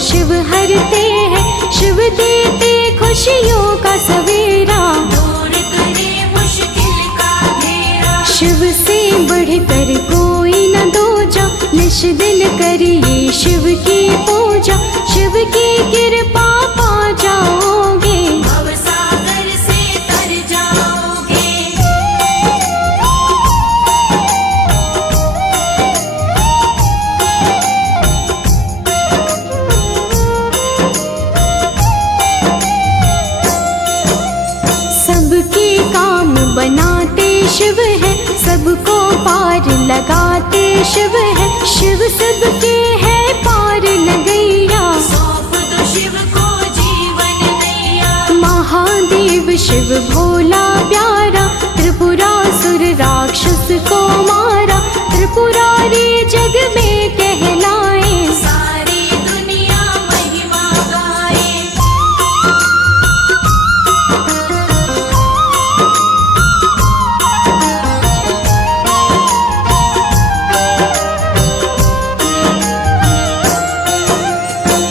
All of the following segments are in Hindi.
शिव हरते हैं, शिव देते खुशियों का सवेरा, दूर करे मुश्किल का घेरा। शिव से बढ़कर कोई न दूजा, निश दिन करिए शिव की पूजा, शिव की कृपा पा जाओगे, भव सागर से तर जाओगे। सबके काम बनाते शिव है, सबको पार लगाते शिव है, शिव सबके है पार लगैया, सौंप दो शिव को जीवन नैया। महादेव शिव भोला प्यारा, त्रिपुरासुर राक्षस को मारा, त्रिपुरारी जग में कहलाए, सारी दुनिया महिमा गाए।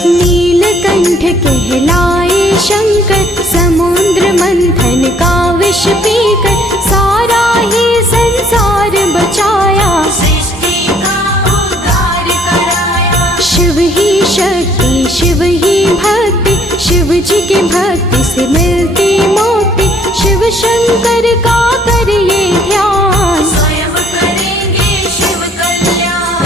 नीलकंठ कहलाए शंकर, समुद्र मंथन का विष पीकर, सारा ही संसार बचाया, सृष्टि का उद्धार कराया। शिव ही शक्ति शिव ही भक्ति, शिव जी की भक्ति से मिलती मुक्ति, शिव शंकर का करिए ध्यान, स्वयं करेंगे शिव कल्याण।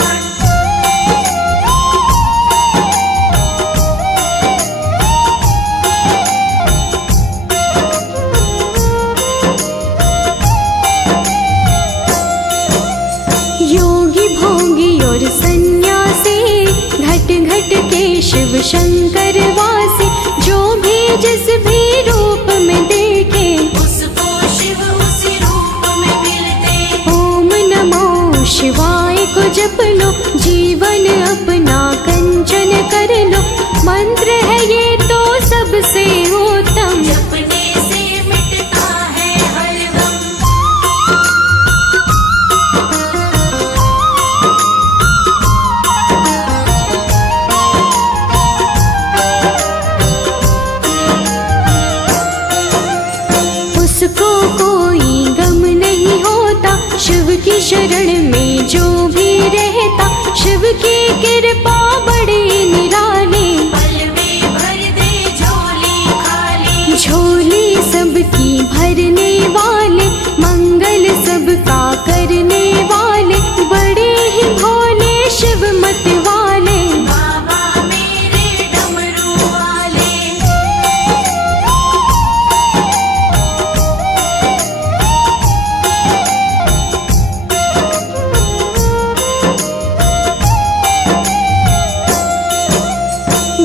योगी भोगी और सन्यासी, घट घट के शिव शंकर वासी, जो भी जिस भी रूप में देखे, उसको शिव उसी रूप में मिलते। ओम नमो शिवाय को जप लो, जीवन अपना कंचन कर लो, मंत्र है ये तो सबसे उत्तम, जपने से मिटता है हर गम। उसको कोई गम नहीं होता, शिव की शरण में जो भी रहता, शिव की कृपा बड़ी निराली, पल में भर दे झोली खाली। झोली सबकी भरने वाले, मंगल सबका करने वाले, बड़े ही भोले शिव मत वाले, बाबा मेरे डमरू वाले।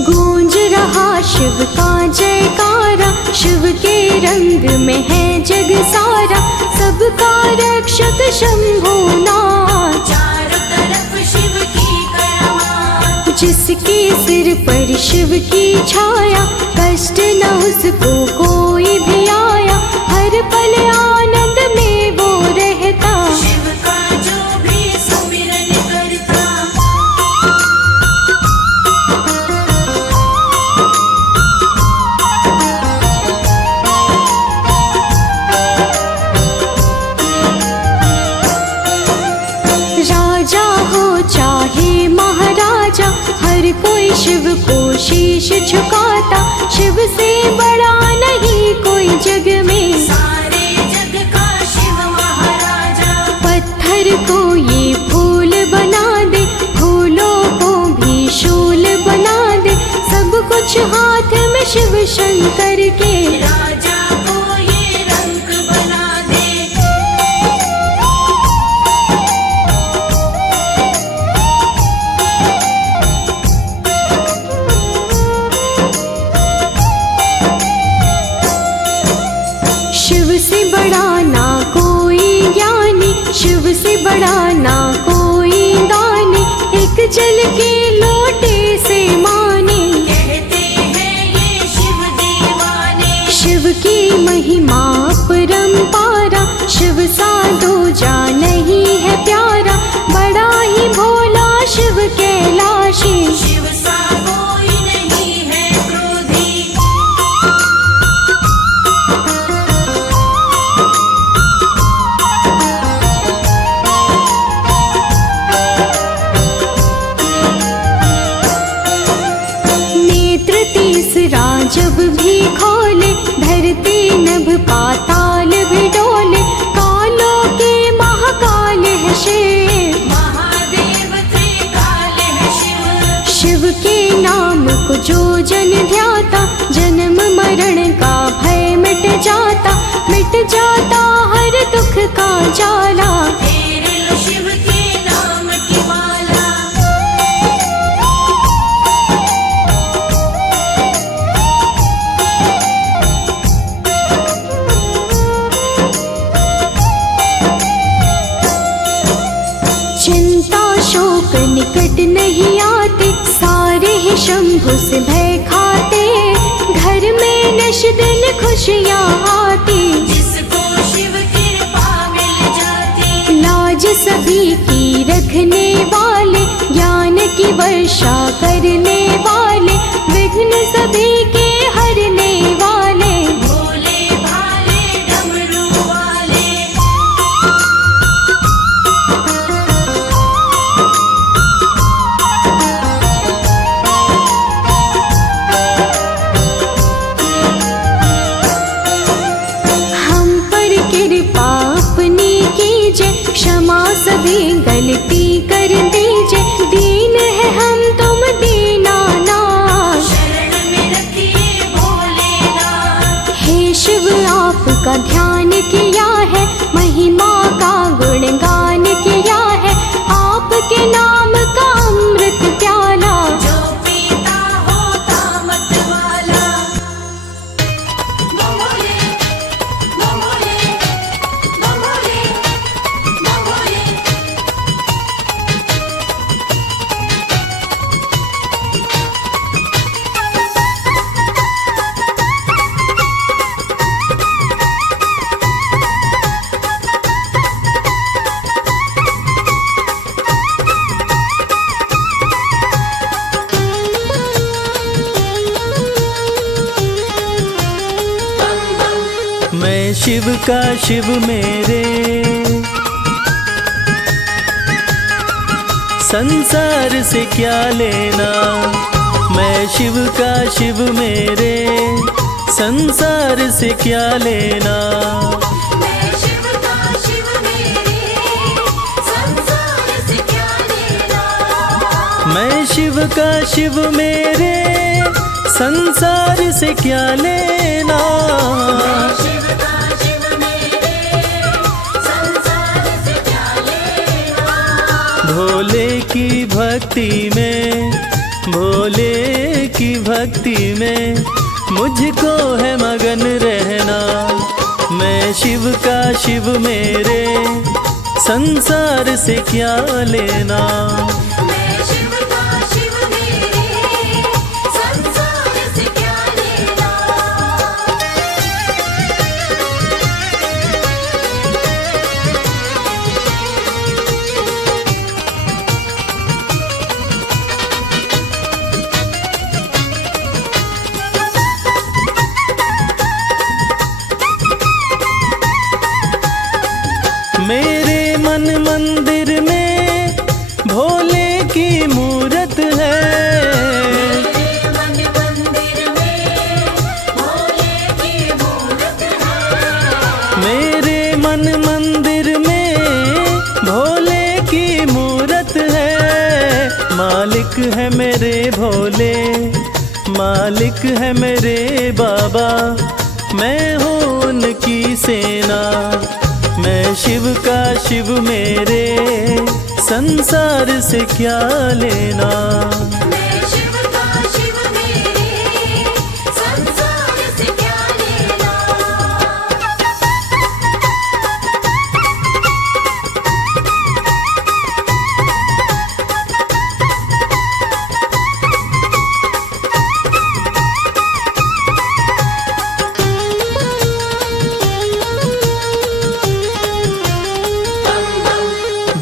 गूंज रहा शिव का जयकारा, शिव के रंग में है जग सारा, सबका रक्षक शंभुनाथ, चारों तरफ शिव की करामात। जिसके सिर पर शिव की छाया, कष्ट न उसको कोई भी आया, हर पल आनंद में वो रहता, शिव का जो भी सुमिरन करता। राजा हो चाहे महाराजा, हर कोई शिव को शीश झुकाता, शिव से बड़ा नहीं कोई जग में, सारे जग का शिव महाराजा। पत्थर को ये फूल बना दे, फूलों को भी शूल बना दे, सब कुछ हाथ में शिव शंकर के, राजा को ये रंग बना दे। शिव से बड़ा ना कोई ज्ञानी, शिव से बड़ा ना कोई दानी, एक जल के लोटे से माने, कहते हैं ये शिव दीवाने। शिव की महिमा परंपारा, शिव सा दूजा नहीं है प्यारा, बड़ा ही भोला शिव कैलाशी, शिव सा कोई शिव के नाम को जो जन ध्याता, जन्म मरण का भय मिट जाता हर दुख का जाला। फेर लो शिव के नाम की माला। चिंता शोक निकट नहीं आते, सारे ही शंभु से भय खाते, घर में नश दिन खुशियाँ आती, जिसको शिव कृपा मिल जाती। लाज सभी की रखने वाले, ज्ञान की वर्षा करने वाले, विघ्न सभी के हरने वाले, भोले भाले डमरू वाले। हम पर कृपा अपनी कीजिए, क्षमा सभी गलती कर दीजिए, दीन है हम तुम दीनानाथ। शरण में रखिए भोलेनाथ। हे शिव आपका ध्यान किया है, महिमा का गुणगान किया है, आपके नाम का अमृत प्याला। जो पीता होता मत वाला। भोले भोले भोले भोले। मैं शिव का शिव मेरे, संसार से क्या लेना। मैं शिव का शिव मेरे, संसार से क्या लेना। मैं शिव का शिव मेरे, संसार से क्या लेना। मैं शिव का शिव मेरे, संसार से क्या लेना। शिव का शिव मेरे, संसार से क्या लेना। भोले की भक्ति में, भोले की भक्ति में मुझको है मगन रहना। मैं शिव का शिव मेरे, संसार से क्या लेना। मैं शिव का शिव मेरे, संसार से क्या लेना। मेरे मन मंदिर में भोले की मूरत है। मन मंदिर में भोले की मूरत है। मेरे मन मंदिर में भोले की मूरत है। मालिक है मेरे भोले, मालिक है मेरे बाबा, मैं हूँ उनकी सेना। मैं शिव का शिव मेरे, संसार से क्या लेना। मैं शिव का शिव मेरे, संसार से क्या लेना।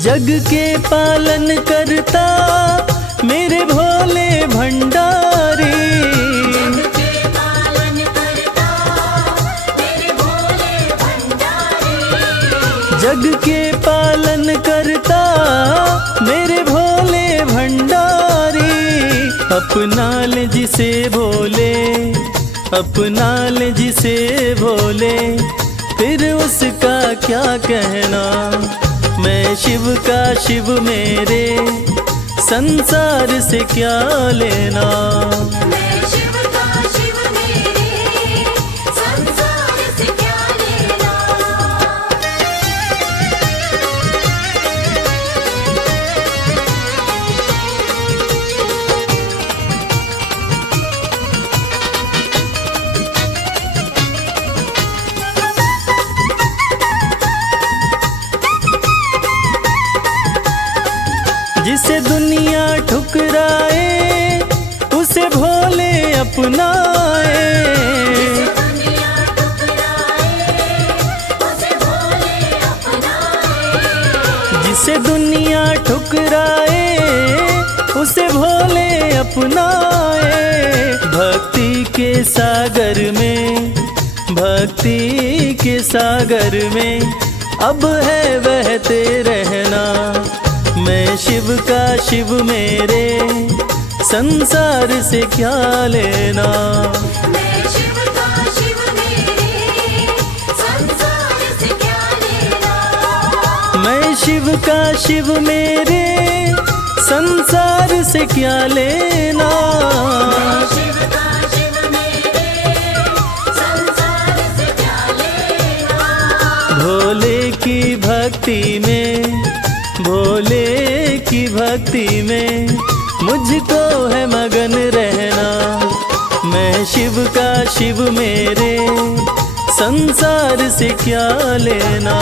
जग के पालन करता मेरे भोले भंडारी। जग के पालन करता मेरे भोले भंडारी। जग के पालन करता मेरे भोले भंडारी। अपना ले जिसे भोले, अपना ले जिसे भोले, फिर उसका क्या कहना। मैं शिव का शिव मेरे, संसार से क्या लेना। मैं शिव का शिव मेरे, संसार से क्या लेना। जिसे दुनिया ठुकराए उसे भोले अपनाए। दुनिया ठुकराए, उसे भोले अपनाए। जिसे दुनिया ठुकराए उसे भोले अपनाए। भक्ति के सागर में, भक्ति के सागर में अब है बहते रहना। मैं शिव का शिव मेरे, संसार से क्या लेना। मैं शिव का शिव मेरे, संसार से क्या लेना। मैं शिव का शिव मेरे, संसार से क्या लेना। मैं शिव का शिव मेरे, संसार से क्या लेना। भोले की भक्ति में, भोले की भक्ति में मुझको है मगन रहना। मैं शिव का शिव मेरे, संसार से क्या लेना।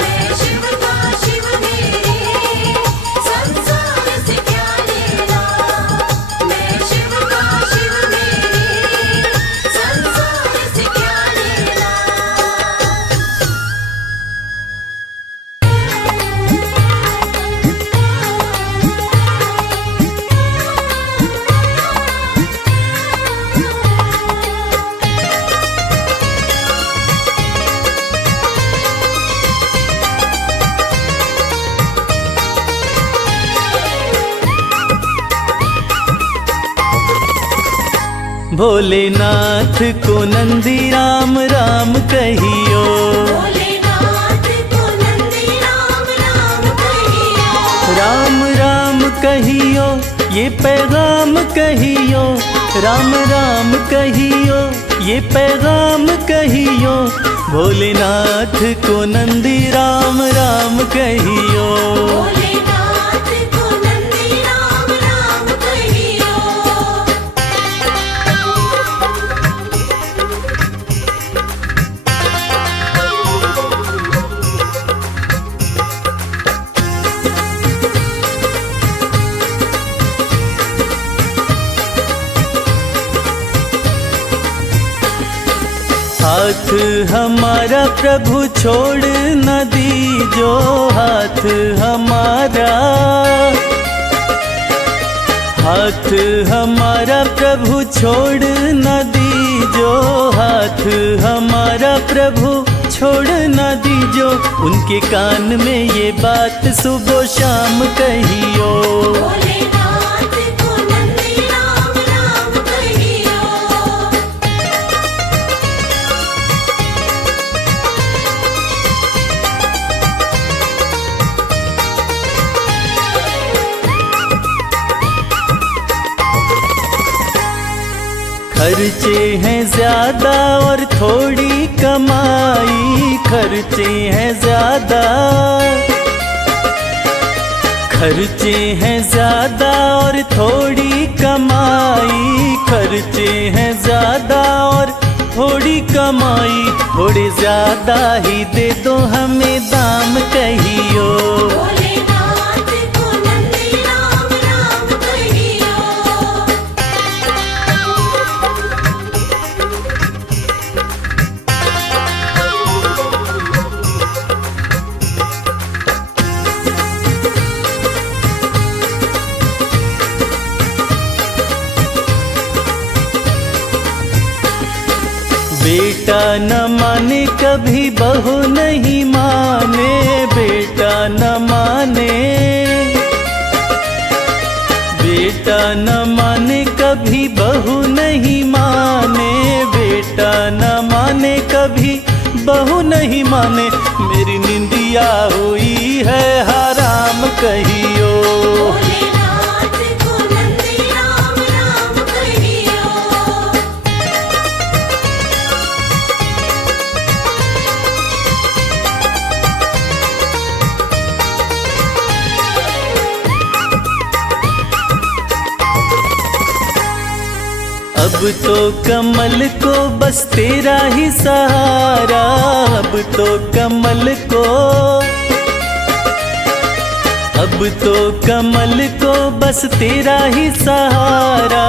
मैं शिव का शिव मेरे, संसार से क्या लेना। मैं शिव का शिव मेरे, संसार से क्या लेना। भोलेनाथ को नंदी राम राम कहियो। भोलेनाथ को नंदी राम राम कहियो। राम राम कहियो ये पैगाम कहियो। राम राम कहियो ये पैगाम कहियो। भोलेनाथ को नंदी राम राम कहियो। भोलेनाथ को नंदी राम राम कहियो। हाथ हमारा प्रभु छोड़ न दीजो। हाथ हमारा, हाथ हमारा प्रभु छोड़ न दीजो। हाथ हमारा प्रभु छोड़ न दीजो। उनके कान में ये बात सुबह शाम कहियो। भोलेनाथ को नंदी राम राम कहियो। खर्चे हैं ज्यादा और थोड़ी कमाई। खर्चे हैं ज्यादा, खर्चे हैं ज्यादा और थोड़ी कमाई। खर्चे हैं ज्यादा और थोड़ी कमाई। थोड़े ज्यादा ही दे दो हमें दाम कहियो। भोलेनाथ को नंदी राम राम कहियो। बेटा न माने कभी बहू नहीं माने। बेटा न माने, बेटा न माने कभी बहू नहीं माने। बेटा न माने कभी बहू नहीं माने। मेरी निंदिया हुई है हराम कहियो। भोलेनाथ अब तो कमल को बस तेरा ही सहारा, अब तो कमल को, अब तो कमल को बस तेरा ही सहारा,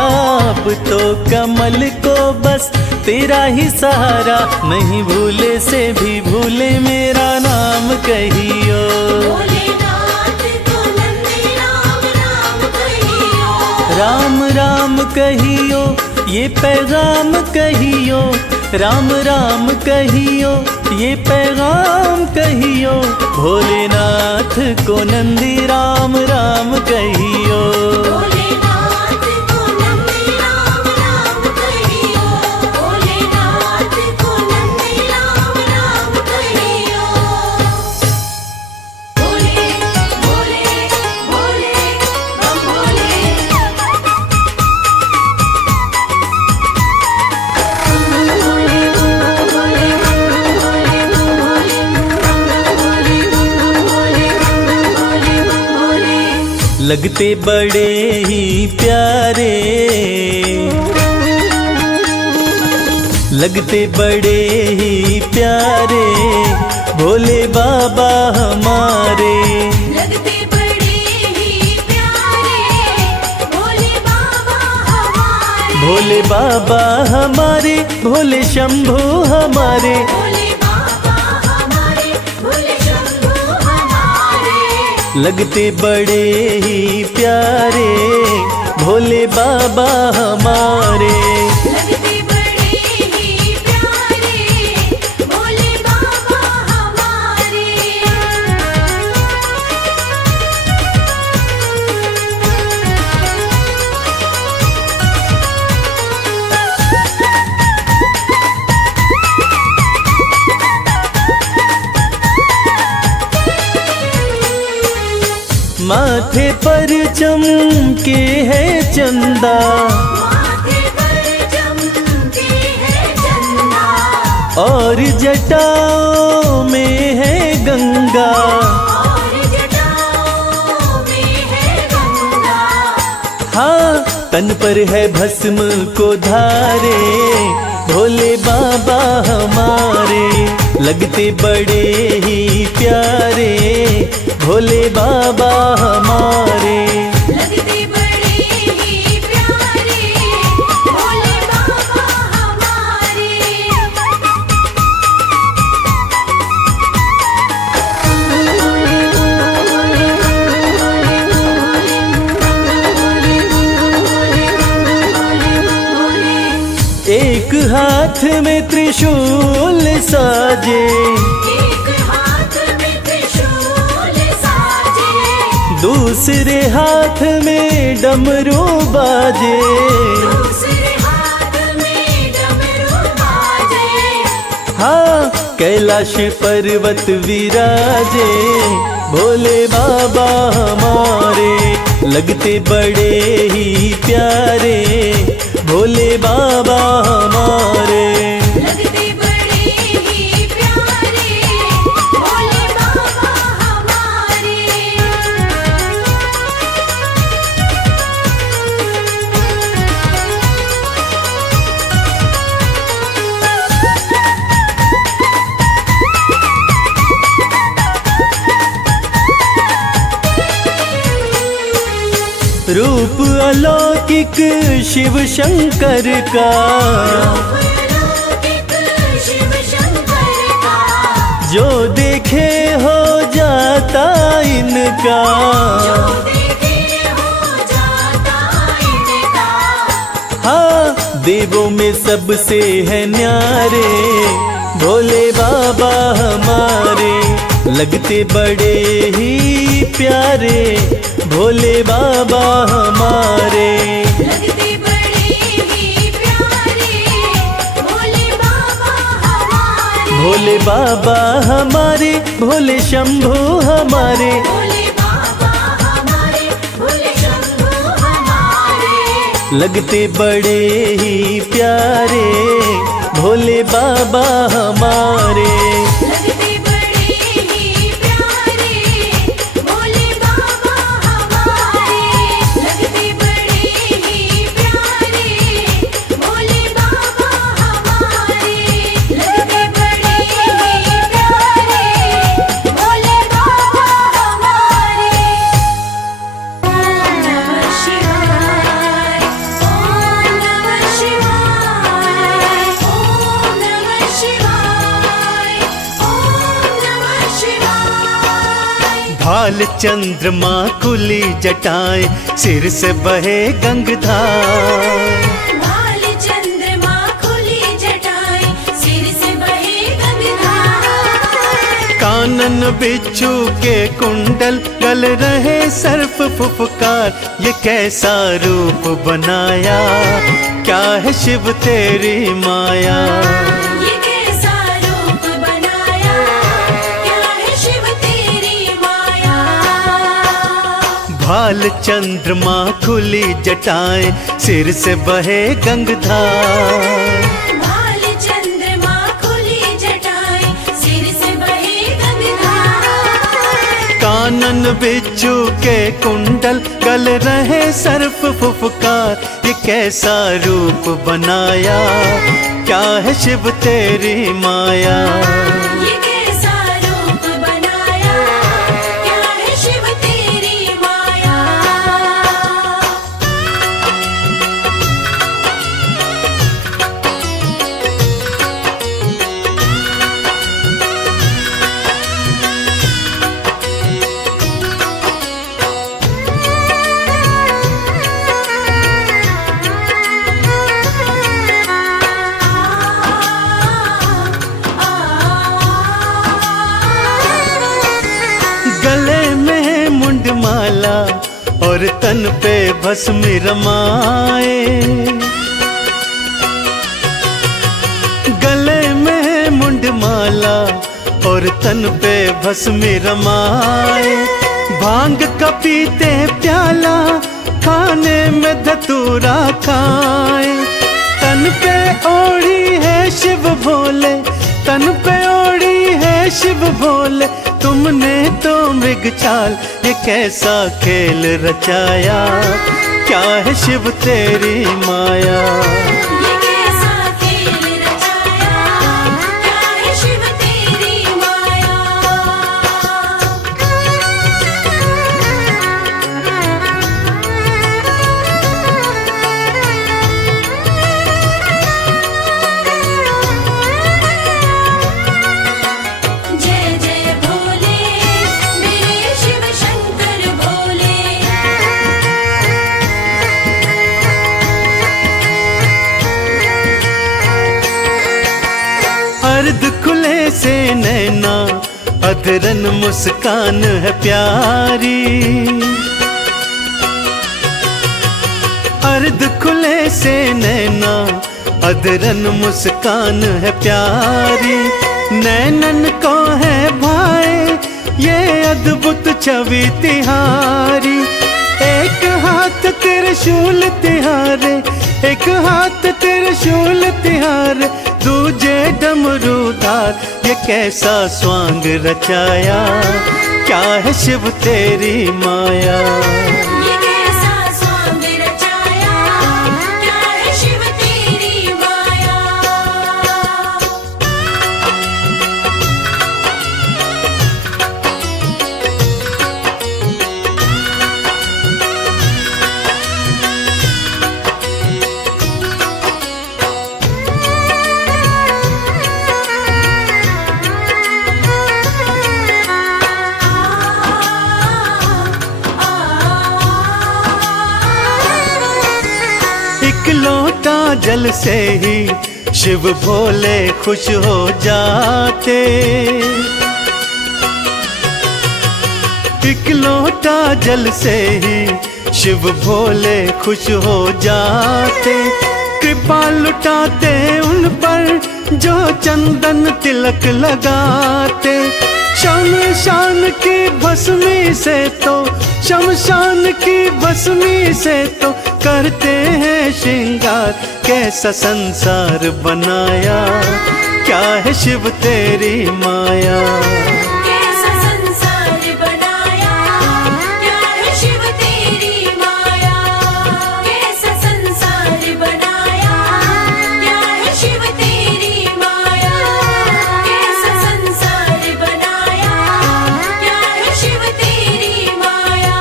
अब तो कमल को बस तेरा ही सहारा। नहीं भूले से भी भूले मेरा नाम कहियो, भोलेनाथ को नंदी राम राम कहियो। राम राम कहियो, ये पैगाम कहियो, राम राम कहियो, ये पैगाम कहियो। भोलेनाथ को नंदी राम राम कहियो, भोलेनाथ को नंदी राम राम कहियो। भोलेनाथ को नंदी राम राम कहियो। भोले भोले भोले बम भोले। लगते बड़े ही प्यारे, लगते बड़े ही प्यारे, भोले बाबा हमारे। लगते बड़े ही प्यारे, भोले बाबा हमारे। भोले बाबा हमारे, भोले शंभू हमारे। भोले बाबा हमारे, भोले शंभू हमारे। लगते बड़े ही प्यारे, भोले बाबा हमारे। लगते बड़े ही प्यारे, भोले बाबा हमारे। माथे पर चमके है चंदा, माथे पर चमके है चंदा। और जटाओं में है गंगा। और जटाओं में है गंगा। हाँ, तन पर है भस्म को धारे, भोले बाबा हमारे। लगते बड़े ही प्यारे, भोले बाबा हमारे। लगते बड़े ही प्यारे, भोले बाबा हमारे। एक हाथ में त्रिशूल साजे, एक हाथ में त्रिशूल साजे। दूसरे हाथ में डमरू बाजे। दूसरे हाथ में डमरू बाजे। हाँ, कैलाश पर्वत विराजे, भोले बाबा हमारे। लगते बड़े ही प्यारे, भोले बाबा हमारे। लगते बड़े ही प्यारे, भोले बाबा हमारे। रूप अलौकिक शिव शंकर का, अलौकिक शिव शंकर का। जो देखे हो जाता इनका। जो देखे हो जाता इनका। हाँ, देवों में सबसे है न्यारे, भोले बाबा हमारे। लगते बड़े ही प्यारे, भोले बाबा हमारे। लगते बड़े ही प्यारे, भोले बाबा हमारे। भोले बाबा हमारे, भोले शंभू हमारे। भोले बाबा हमारे, भोले शंभू हमारे। लगते बड़े ही प्यारे, भोले बाबा हमारे। लगते बड़े ही प्यारे, भोले बाबा हमारे। लगते बड़े ही प्यारे, भोले भाल चंद्रमा खुली जटाएं, सिर से बहे गंगधार। भाल चंद्रमा खुली जटाएं, सिर से बहे गंगधार। कानन बिच्छू के कुंडल, गल रहे सर्प फुफकार। ये कैसा रूप बनाया, क्या है शिव तेरी माया। ये कैसा रूप बनाया, क्या है शिव तेरी माया। भाल चंद्रमा खुली जटाएं, सिर से बहे गंगधार। भाल चंद्रमा खुली जटाएं, सिर से बहे गंगधार। कानन बिच्छू के कुंडल, गल रहे सर्प फुफकार। ये कैसा रूप बनाया, क्या है शिव तेरी माया। ये कैसा रूप बनाया, क्या है शिव तेरी माया। गले में मुंडमाला और तन पे भस्म रमाए। गले में मुंडमाला और तन पे भस्म रमाए। भांग का पीते प्याला, खाने में धतूरा खाए। तन पे ओढ़ी है शिव भोले, तन पे ओढ़ी है शिव भोले। तुमने तो मृग चाल, ये कैसा खेल रचाया, क्या है शिव तेरी माया। ये कैसा खेल रचाया, क्या है शिव तेरी माया। जय जय भोले, मेरे शिव शंकर भोले। अर्ध खुले से नैना, अधरन मुस्कान है प्यारी। अर्ध खुले से नैना, अधरन मुस्कान है प्यारी। नैनन को है भाई ये अद्भुत छवि तिहारी। एक हाथ त्रिशूल तिहारे, एक हाथ त्रिशूल तिहारे। दूजे डमरूधार, ये कैसा स्वांग रचाया, क्या है शिव तेरी माया। ये कैसा स्वांग रचाया, क्या है शिव तेरी माया। एक लोटा जल से ही शिव भोले खुश हो जाते। एक लोटा जल से ही शिव भोले खुश हो जाते। कृपा लुटाते उन पर जो चंदन तिलक लगाते। शमशान की भस्मी से तो, शमशान की भस्मी से तो करते हैं श्रृंगार। कैसा संसार बनाया, क्या है शिव तेरी माया। कैसा संसार बनाया, क्या है शिव तेरी माया। कैसा संसार बनाया, क्या है शिव तेरी माया। कैसा संसार बनाया, क्या है शिव तेरी माया।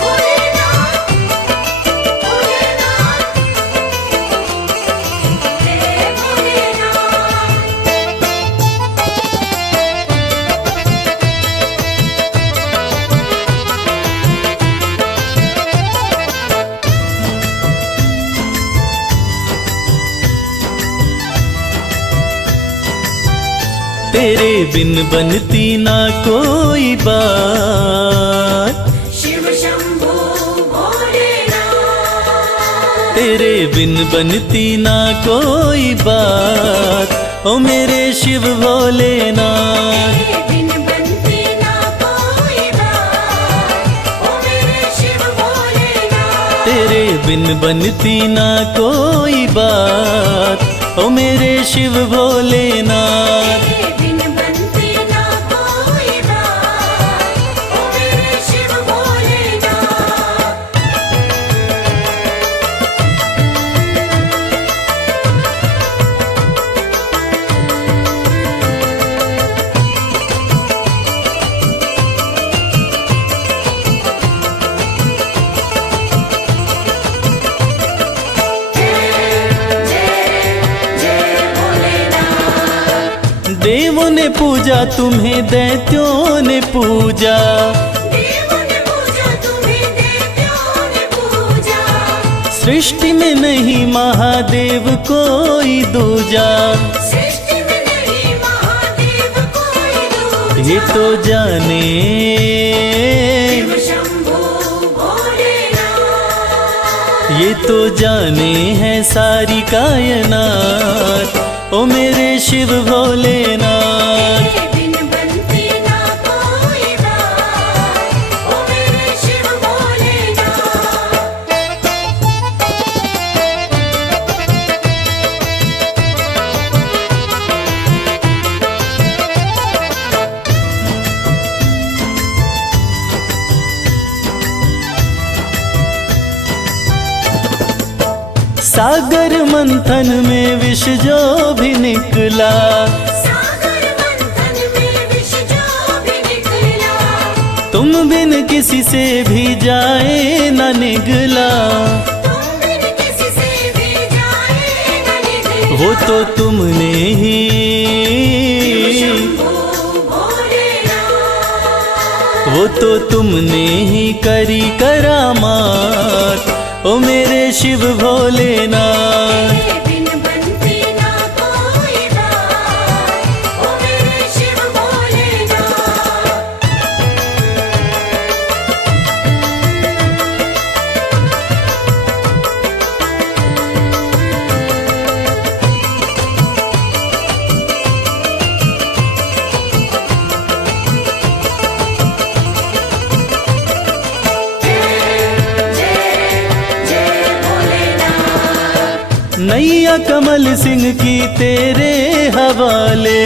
भोलेनाथ, भोलेनाथ, जय भोलेनाथ। तेरे बिन बनती ना कोई बात, शिव शंभो भोलेनाथ। तेरे बिन बनती ना कोई बात, ओ मेरे शिव भोलेनाथ। तेरे बिन बनती ना कोई बात, ओ मेरे शिव भोलेनाथ। तेरे बिन बनती ना कोई बात, ओ मेरे शिव भोलेनाथ। तेरे बिन बनती ना कोई बात, ओ मेरे शिव भोलेनाथ। देवों ने पूजा तुम्हें, दैत्यों ने पूजा, देवों ने पूजा तुम्हें, दैत्यों ने पूजा। सृष्टि में नहीं महादेव कोई दूजा। सृष्टि में नहीं महादेव कोई दूजा। ये तो जाने, शिव शंभो भोलेनाथ। ये तो जाने है सारी कायनात, ओ मेरे शिव भोलेनाथ। तेरे बिन बनती ना कोई बात, ओ मेरे शिव भोलेनाथ। सागर मंथन में विष जो भी निकला, सागर मंथन में विष जो भी निकला। तुम बिन किसी से भी जाए न निगला। तुम बिन किसी से भी जाए न निकला। वो तो तुमने ही, शंभो भोलेनाथ। वो तो तुमने ही करी करामात, ओ मेरे शिव भोलेनाथ। तेरे बिन बनती ना कोई बात, ओ मेरे शिव भोलेनाथ। नैया कमल सिंह की तेरे हवाले,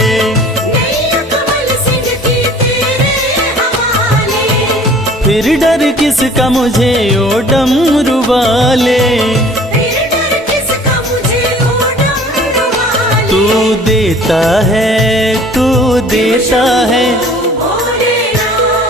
नैया कमल सिंह की तेरे हवाले। फिर डर किसका मुझे ओ डमरू वाले। फिर डर किसका मुझे ओ डमरू वाले। तू देता है, तू देता है, भोलेनाथ।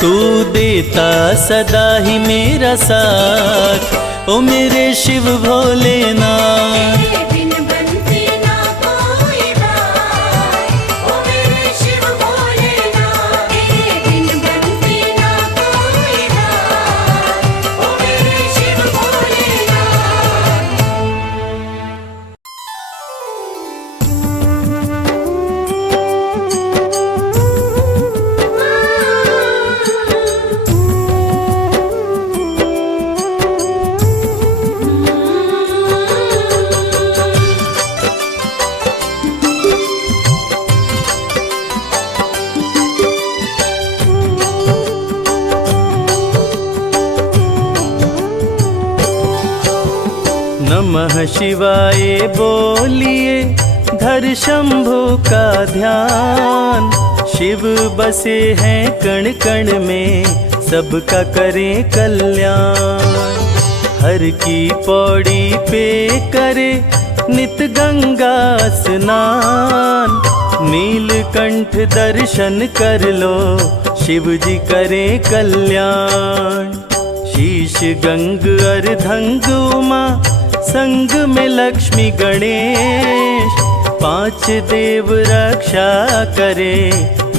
तू देता सदा ही मेरा साथ, ओ मेरे शिव भोलेनाथ। तेरे बिन बनती ना कोई बात, ओ मेरे शिव भोलेनाथ। तेरे बिन बनती ना कोई बात, ओ मेरे शिव भोलेनाथ। नमः शिवाय बोलिए, धर शंभु का ध्यान। शिव बसे हैं कण कण में, सबका करें कल्याण। हर की पौड़ी पे करे नित गंगा स्नान। नीलकंठ दर्शन कर लो, शिव जी करें कल्याण। शीश गंग अर्धंग उमा, संग में लक्ष्मी गणेश। 5 देव रक्षा करे,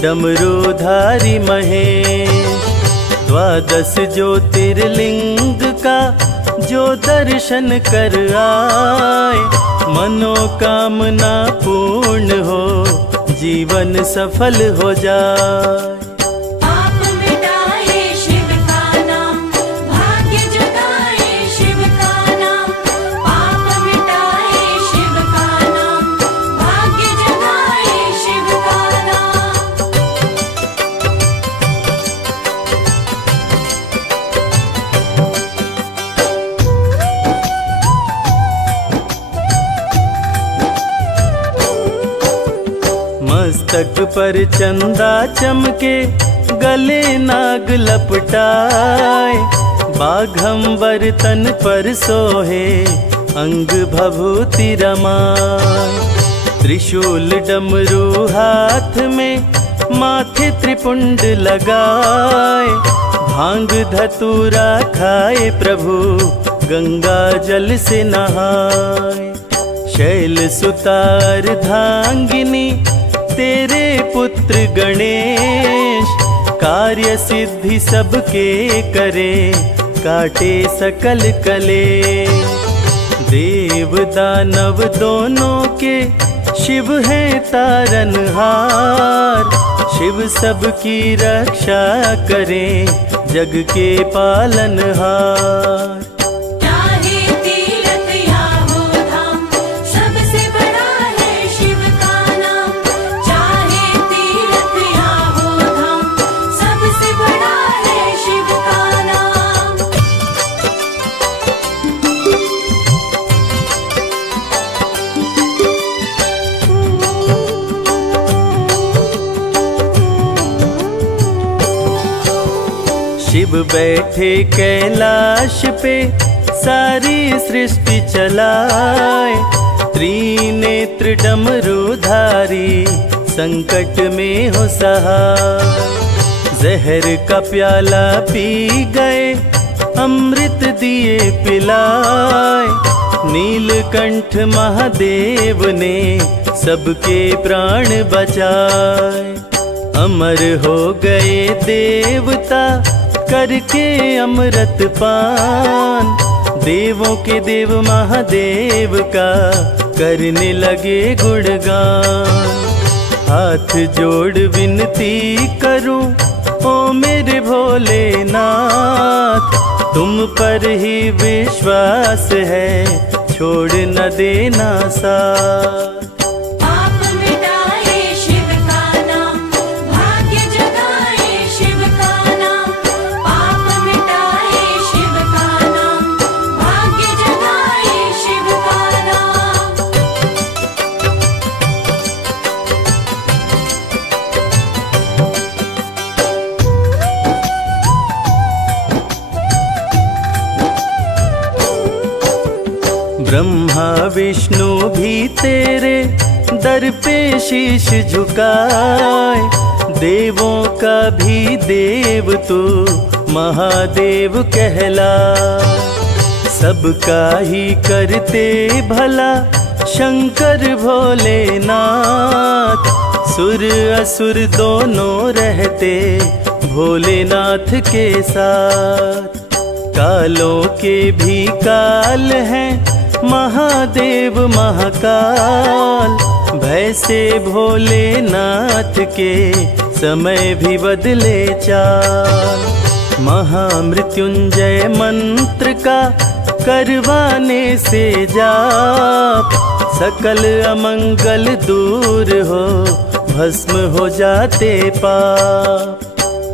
डमरूधारी महेश। 12 ज्योतिर्लिंग का जो दर्शन कर आए, मनोकामना पूर्ण हो जीवन सफल हो जाए। पाप मिटाए शिव का नाम, भाग्य जगाए शिव का नाम। पाप मिटाए शिव का नाम, भाग्य जगाए शिव का नाम। मस्तक पर चंदा चमके, गले नाग लपटाए। बाघंबर तन पर सोहे, अंग भभूति रमाए। त्रिशूल डमरू हाथ में, माथे त्रिपुंड लगाए। भांग धतूरा खाए प्रभु, गंगा जल से नहाए। शैल सुतार धांगिनी, तेरे पुत्र गणेश। कार्य सिद्धि सबके करे, काटे सकल कलेश। देव दानव दोनों के, शिव है तारनहार। शिव सबकी रक्षा करे, जग के पालनहार। चाहे तीर्थ या हो धाम, सबसे बड़ा है शिव का नाम। चाहे तीर्थ या हो धाम, सबसे बड़ा है शिव का नाम। शिव बैठे कैलाश पे, सारी सृष्टि चलाए। त्रिनेत्र डमरूधारी, संकट में हो सहाय। जहर का प्याला पी गए, अमृत दिए पिलाए। नीलकंठ महादेव ने, सबके प्राण बचाए। अमर हो गए देवता, करके अमृत पान। देवों के देव महादेव का, करने लगे गुणगान। हाथ जोड़ विनती करूं, ओ मेरे भोलेनाथ। तुम पर ही विश्वास है, छोड़ न देना साथ। पाप मिटाए शिव का नाम, भाग्य जगाए शिव का नाम। पाप मिटाए शिव का नाम, भाग्य जगाए शिव का नाम। ब्रह्मा विष्णु भी तेरे, दर पे शीश झुकाए। देवों का भी देव तू, महादेव कहला। सबका ही करते भला, शंकर भोलेनाथ। सुर असुर दोनों रहते, भोलेनाथ के साथ। कालों के भी काल हैं, महादेव महाकाल। भय से भोलेनाथ के, समय भी बदले चाल। महामृत्युंजय मंत्र का, करवाने से जाप। सकल अमंगल दूर हो, भस्म हो जाते पाप।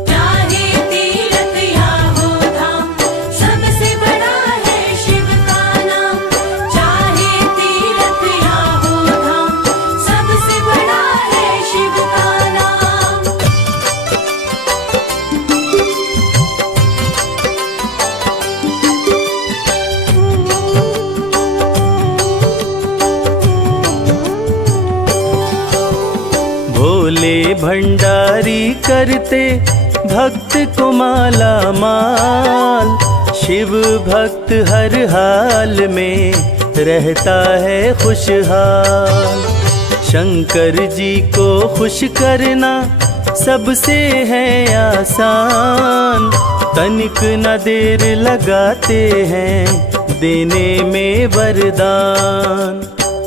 चाहे तीर्थ या हो धाम, सबसे बड़ा है शिव का नाम। चाहे तीर्थ या हो धाम, सबसे बड़ा है शिव का नाम। भोले भंडारी करते, भक्त को माला माल। शिव भक्त हर हाल में, रहता है खुशहाल। शंकर जी को खुश करना, सबसे है आसान। तनिक न देर लगाते हैं, देने में वरदान।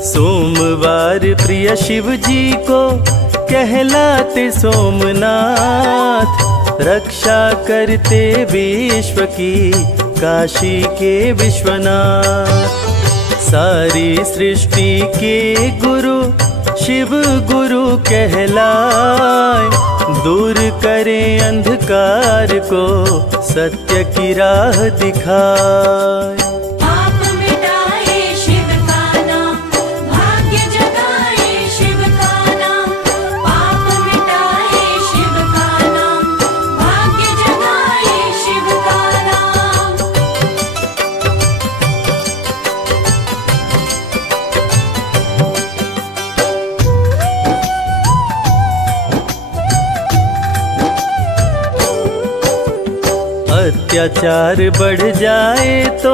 सोमवार प्रिय शिव जी को, कहलाते सोमनाथ, रक्षा करते विश्व की काशी के विश्वनाथ। सारी सृष्टि के गुरु शिव गुरु कहलाए, दूर करें अंधकार को सत्य की राह दिखाए। पाप मिटाए शिव का नाम, भाग्य जगाए शिव का नाम। पाप मिटाए शिव का नाम, भाग्य जगाए शिव का नाम। अत्याचार बढ़ जाए तो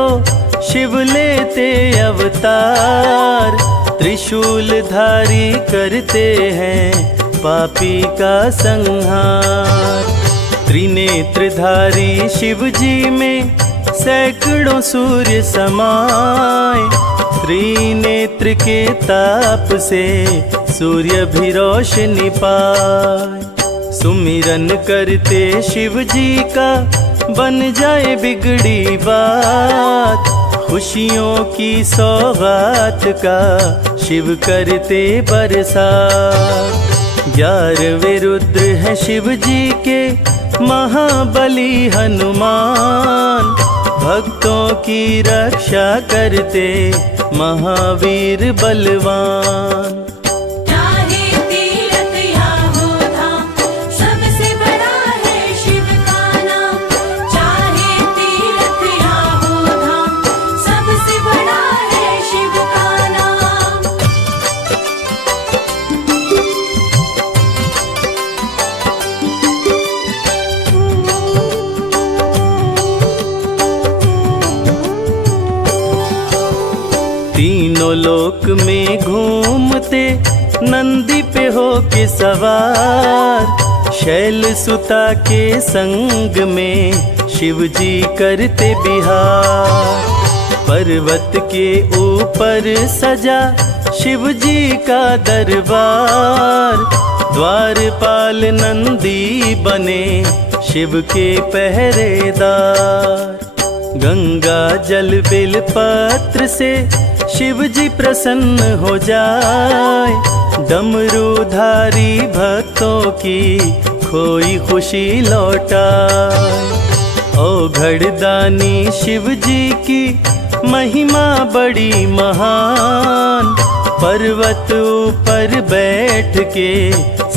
शिव लेते अवतार, त्रिशूल धारी करते हैं पापी का संहार। त्रिनेत्रधारी शिव जी में सैकड़ों सूर्य समाए, त्रिनेत्र के ताप से सूर्य भी रोशनी पाए। सुमिरन करते शिव जी का बन जाए बिगड़ी बात, खुशियों की सौगात का शिव करते बरसात। 11वें रुद्र है शिव जी के महाबली हनुमान, भक्तों की रक्षा करते महावीर बलवान। चाहे तीरथ या हो धाम, सबसे बड़ा है शिव का नाम। चाहे तीरथ या हो धाम, सबसे बड़ा है शिव का नाम। तीनों लोक में घूमते नंदी पे हो के सवार, शैल सुता के संग में शिव जी करते बिहार। पर्वत के ऊपर सजा शिव जी का दरबार, द्वारपाल नंदी बने शिव के पहरेदार। गंगा जल बेलपत्र से शिव जी प्रसन्न हो जाए, डमरूधारी भक्तों की खोई खुशी लौटाए। ओ घड़दानी शिव जी की महिमा बड़ी महान, पर्वत ऊपर बैठ के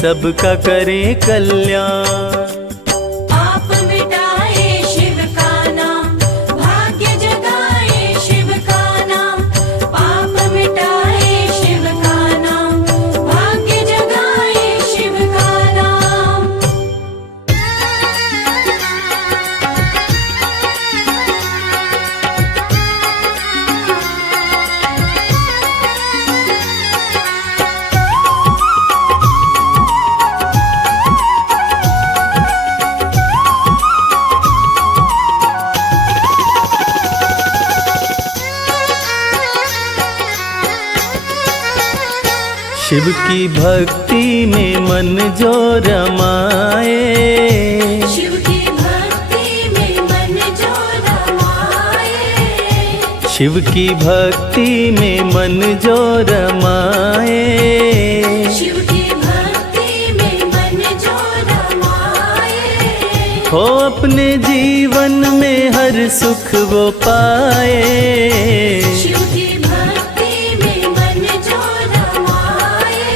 सबका करें कल्याण। पाप मिटाए शिव का नाम, भाग्य जगाए शिव का नाम। पाप मिटाए शिव का नाम, भाग्य जगाए शिव का नाम। शिव की भक्ति में मन जो रमाए, शिव की भक्ति में मन जो रमाए। शिव की भक्ति में मन जो रमाए। शिव की भक्ति में मन जो रमाए। हो अपने जीवन में हर सुख वो पाए। शिव की भक्ति में मन जो रमाए,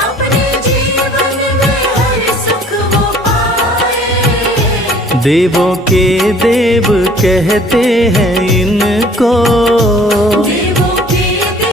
अपने जीवन में हर सुख वो पाए। देवों के देव कहते हैं इनको,